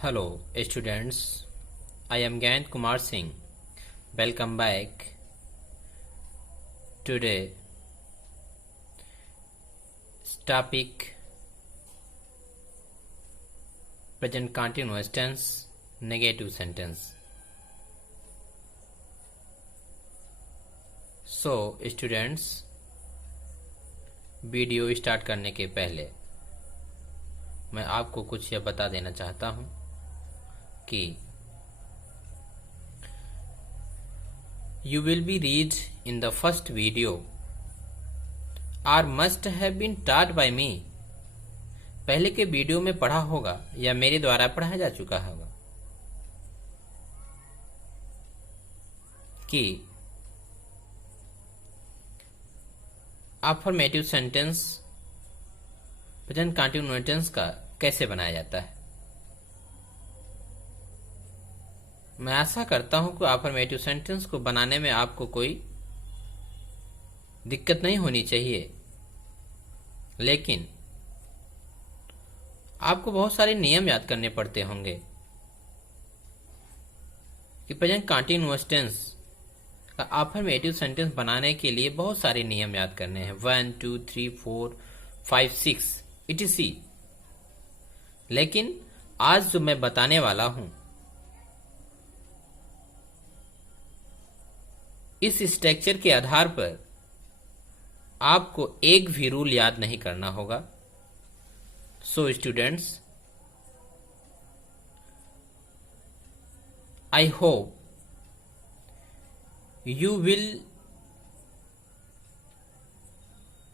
Hello, students. I am Gyan Kumar Singh. Welcome back. Today, topic present continuous tense, negative sentence. So, students, video start करने के पहले मैं आपको कुछ यह बता देना चाहता हूं कि you will be read in the first video or must have been taught by me। पहले के वीडियो में पढ़ा होगा या मेरे द्वारा पढ़ाया जा चुका होगा कि affirmative sentence present continuous tense का कैसे बनाया जाता है। मैं आशा करता हूं कि अफर्मेटिव सेंटेंस को बनाने में आपको कोई दिक्कत नहीं होनी चाहिए, लेकिन आपको बहुत सारे नियम याद करने पड़ते होंगे कि प्रेजेंट कंटिन्यूअस टेंस का अफर्मेटिव सेंटेंस बनाने के लिए बहुत सारे नियम याद करने हैं। 1 2 3 4 5 6 etc। लेकिन आज जो मैं बताने वाला हूं इस स्ट्रक्चर के आधार पर आपको एक भी रूल याद नहीं करना होगा। So students, I hope you will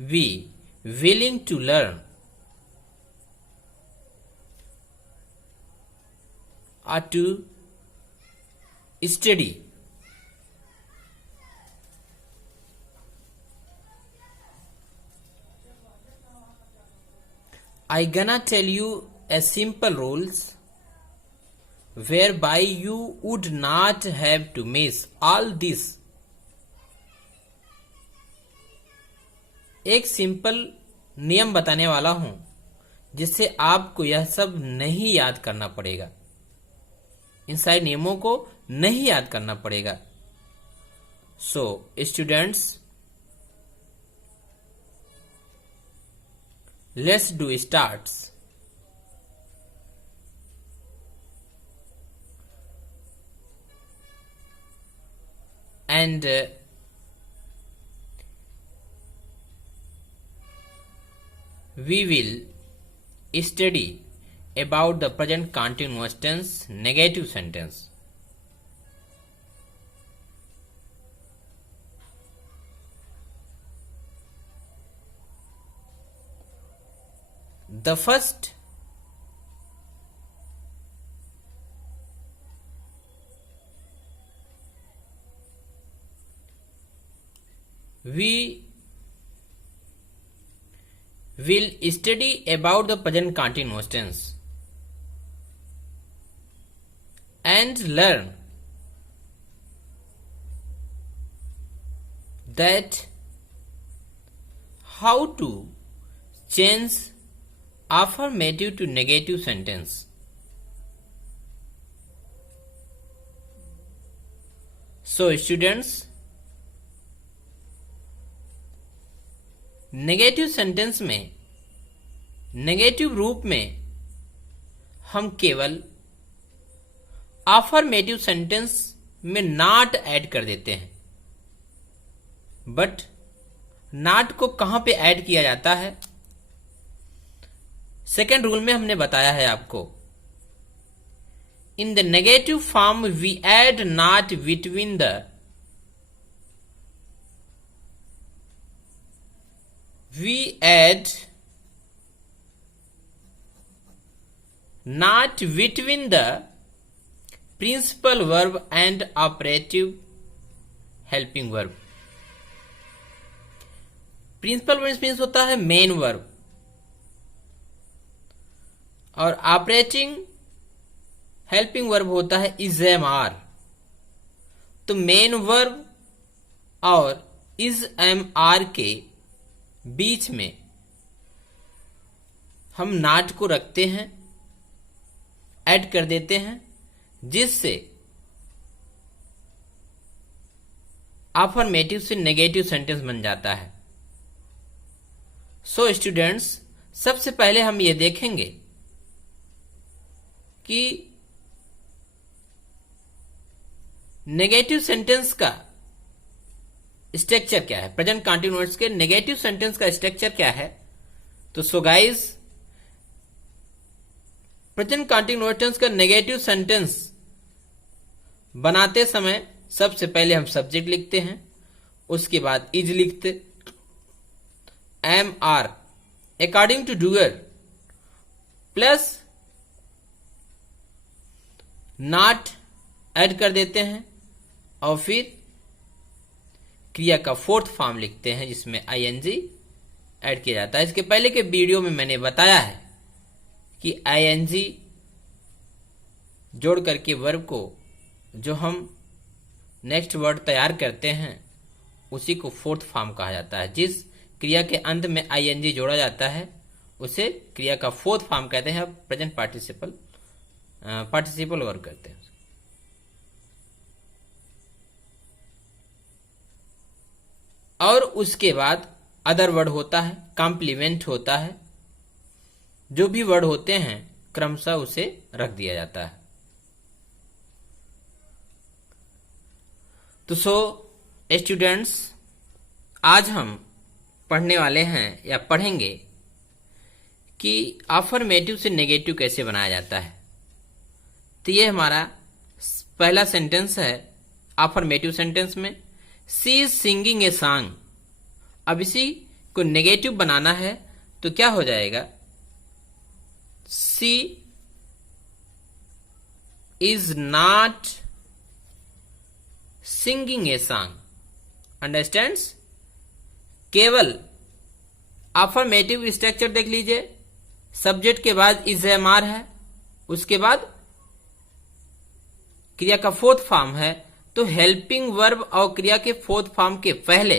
be willing to learn or to study I gonna tell you a simple rules whereby you would not have to miss all this। एक सिंपल नियम बताने वाला हूं जिससे आपको यह सब नहीं याद करना पड़ेगा, इन सारे नियमों को नहीं याद करना पड़ेगा। So students, let's do starts. And we will study about the present continuous tense negative sentence। The first we will study about the present continuous tense and learn that how to change affirmative to negative sentence। So students, negative sentence में negative रूप में हम केवल affirmative sentence में not add कर देते हैं। But not को कहां पे ऐड किया जाता है, सेकेंड रूल में हमने बताया है आपको। In the negative form we add not between the we add not between the principal verb and operative helping verb। Principal verb means होता है मेन वर्ब और ऑपरेटिंग हेल्पिंग वर्ब होता है इज एम आर। तो main verb और is am are के बीच में हम नॉट को रखते हैं ऐड कर देते हैं, जिससे अफर्मेटिव से नेगेटिव सेंटेंस बन जाता है। सो स्टूडेंट्स, सबसे पहले हम ये देखेंगे कि नेगेटिव सेंटेंस का स्ट्रक्चर क्या है, प्रेजेंट कंटीन्यूअस के नेगेटिव सेंटेंस का स्ट्रक्चर क्या है। तो सो गाइस, प्रेजेंट कंटीन्यूअस का नेगेटिव सेंटेंस बनाते समय सबसे पहले हम सब्जेक्ट लिखते हैं, उसके बाद इज लिखते, am are according to doer plus not add कर देते हैं, और फिर क्रिया का फोर्थ फॉर्म लिखते हैं जिसमें आईएनजी ऐड किया जाता है। इसके पहले के वीडियो में मैंने बताया है कि आईएनजी जोड़ करके वर्ब को जो हम नेक्स्ट वर्ड तैयार करते हैं उसी को फोर्थ फॉर्म कहा जाता है। जिस क्रिया के अंत में आईएनजी जोड़ा जाता है उसे क्रिया का फोर्थ फॉर्म कहते हैं। प्रेजेंट पार्टिसिपल वर्ब कहते हैं। और उसके बाद अदर वर्ड होता है, कॉम्प्लीमेंट होता है, जो भी वर्ड होते हैं क्रमशः उसे रख दिया जाता है। तो सो स्टूडेंट्स, आज हम पढ़ने वाले हैं या पढ़ेंगे कि अफर्मेटिव से नेगेटिव कैसे बनाया जाता है। तो ये हमारा पहला सेंटेंस है अफर्मेटिव सेंटेंस में, सी इज सिंगिंग ए सॉन्ग। अब इसी को नेगेटिव बनाना है तो क्या हो जाएगा, C is not singing a song. Understands? केवल अफर्मेटिव स्ट्रक्चर देख लीजिए, सब्जेक्ट के बाद इज एम आर है, उसके बाद क्रिया का फोर्थ फॉर्म है, तो हेल्पिंग वर्ब और क्रिया के फोर्थ फॉर्म के पहले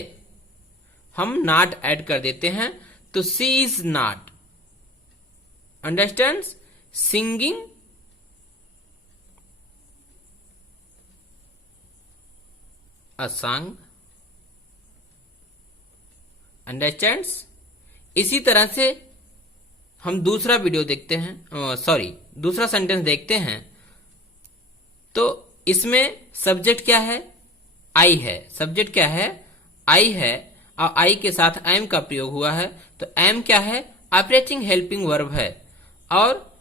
हम नॉट ऐड कर देते हैं, तो C is not, understands, singing a song. Understands? इसी तरह से हम दूसरा वीडियो देखते हैं, दूसरा सेंटेंस देखते हैं। तो इसमें सब्जेक्ट क्या है, आई है। सब्जेक्ट क्या है, आई है, और आई के साथ एम का प्रयोग हुआ है। तो एम क्या है, ऑपरेटिंग हेल्पिंग वर्ब है, और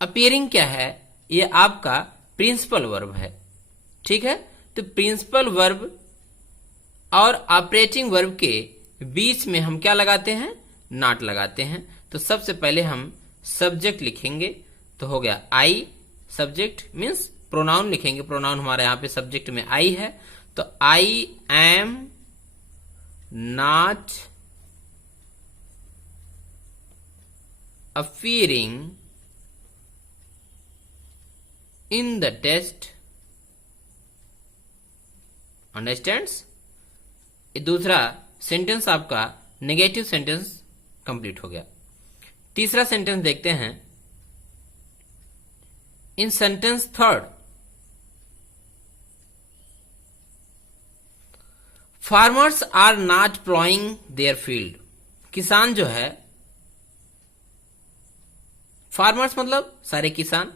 अपीयरिंग क्या है, ये आपका प्रिंसिपल वर्ब है। ठीक है, तो प्रिंसिपल वर्ब और ऑपरेटिंग वर्ब के बीच में हम क्या लगाते हैं, नॉट लगाते हैं। तो सबसे पहले हम सब्जेक्ट लिखेंगे, तो हो गया आई। सब्जेक्ट मीन्स प्रोनाउन लिखेंगे, प्रोनाउन हमारे यहां पे सब्जेक्ट में आई है, तो I am not appearing in the test. Understands? ये दूसरा सेंटेंस आपका नेगेटिव सेंटेंस कंप्लीट हो गया। तीसरा सेंटेंस देखते हैं। In sentence third, farmers are not ploughing their field. किसान जो है, फार्मर्स मतलब सारे किसान,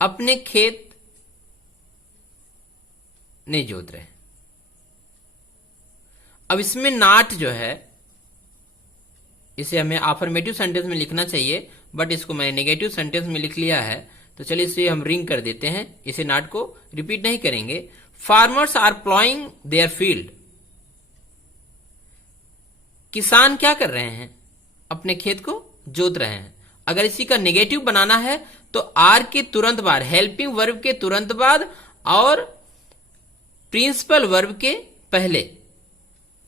अपने खेत नहीं जोत रहे। अब इसमें नॉट जो है, इसे हमें अफर्मेटिव सेंटेंस में लिखना चाहिए, बट इसको मैंने नेगेटिव सेंटेंस में लिख लिया है, तो चलिए इसे हम रिंग कर देते हैं। इसे नॉट को रिपीट नहीं करेंगे। Farmers are ploughing their field. किसान क्या कर रहे हैं, अपने खेत को जोत रहे हैं। अगर इसी का नेगेटिव बनाना है तो आर के तुरंत बाद, हेल्पिंग वर्ब के तुरंत बाद और प्रिंसिपल वर्ब के पहले,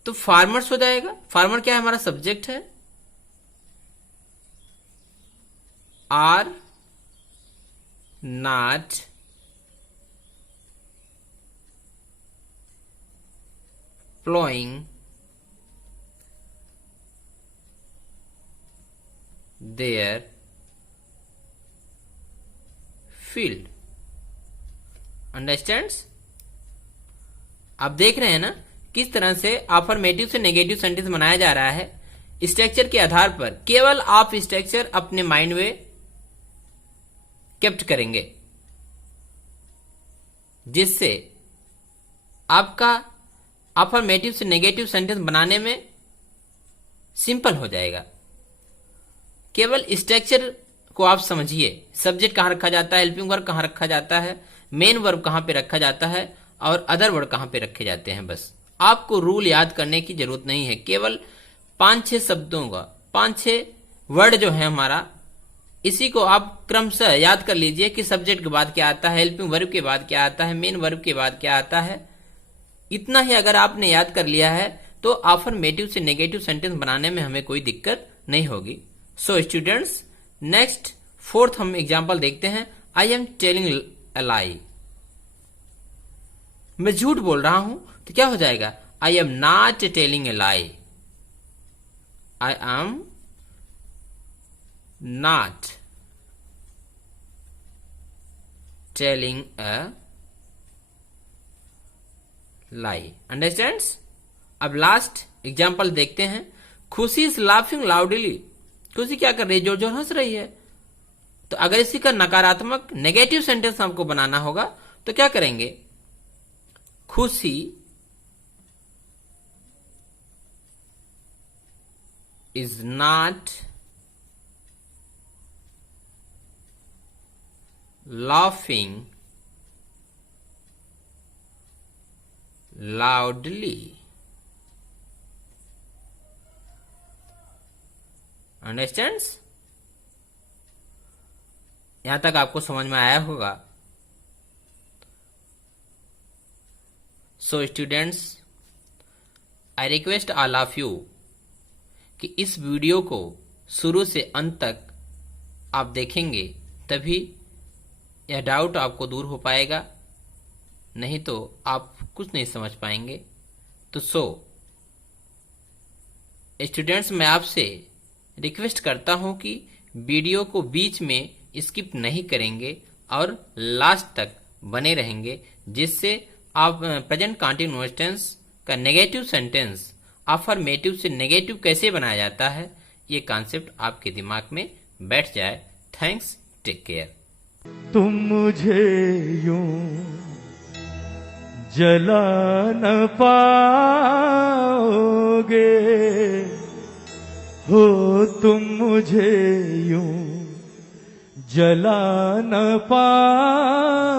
तो फार्मर्स हो जाएगा। फार्मर क्या है, हमारा सब्जेक्ट है, are not ploughing their field. Understands? आप देख रहे हैं ना किस तरह से अफर्मेटिव से नेगेटिव सेंटेंस बनाया जा रहा है। स्ट्रक्चर के आधार पर केवल आप स्ट्रक्चर अपने माइंड में कैप्ट करेंगे, जिससे आपका अफर्मेटिव से नेगेटिव सेंटेंस बनाने में सिंपल हो जाएगा। केवल स्ट्रक्चर को आप समझिए, सब्जेक्ट कहां रखा जाता है, हेल्पिंग वर्ब कहां रखा जाता है, मेन वर्ब कहां पे रखा जाता है और अदर वर्ड कहां पे रखे जाते हैं। बस आपको रूल याद करने की जरूरत नहीं है। केवल 5-6 शब्दों का 5-6 वर्ड जो है हमारा, इसी को आप क्रमशः याद कर लीजिए कि सब्जेक्ट के बाद क्या आता है, हेल्पिंग वर्ब के बाद क्या आता है, मेन वर्ब के बाद क्या आता है। इतना ही अगर आपने याद कर लिया है तो अफर्मेटिव से नेगेटिव सेंटेंस बनाने में हमें कोई दिक्कत नहीं होगी। सो स्टूडेंट्स, नेक्स्ट 4th हम एग्जाम्पल देखते हैं। आई एम टेलिंग अ लाई। मैं झूठ बोल रहा हूं तो क्या हो जाएगा? आई am not telling a lie. I am not telling a lie. Understands? अब लास्ट एग्जाम्पल देखते हैं। खुशी इज लाफिंग लाउडली। खुशी क्या कर रही है? जोर जोर हंस रही है। तो अगर इसी का नकारात्मक नेगेटिव सेंटेंस हमको बनाना होगा तो क्या करेंगे? खुशी is not laughing loudly। Understands? यहां तक आपको समझ में आया होगा। So students, I request all of you कि इस वीडियो को शुरू से अंत तक आप देखेंगे, तभी यह डाउट आपको दूर हो पाएगा, नहीं तो आप कुछ नहीं समझ पाएंगे। तो स्टूडेंट्स, मैं आपसे रिक्वेस्ट करता हूं कि वीडियो को बीच में स्किप नहीं करेंगे और लास्ट तक बने रहेंगे, जिससे आप प्रेजेंट कंटीन्यूअस टेंस का नेगेटिव सेंटेंस अफर्मेटिव से नेगेटिव कैसे बनाया जाता है, ये कॉन्सेप्ट आपके दिमाग में बैठ जाए। Thanks, take care. तुम मुझे यूं जला न पाओगे, हो तुम मुझे यूं जला न पाओगे।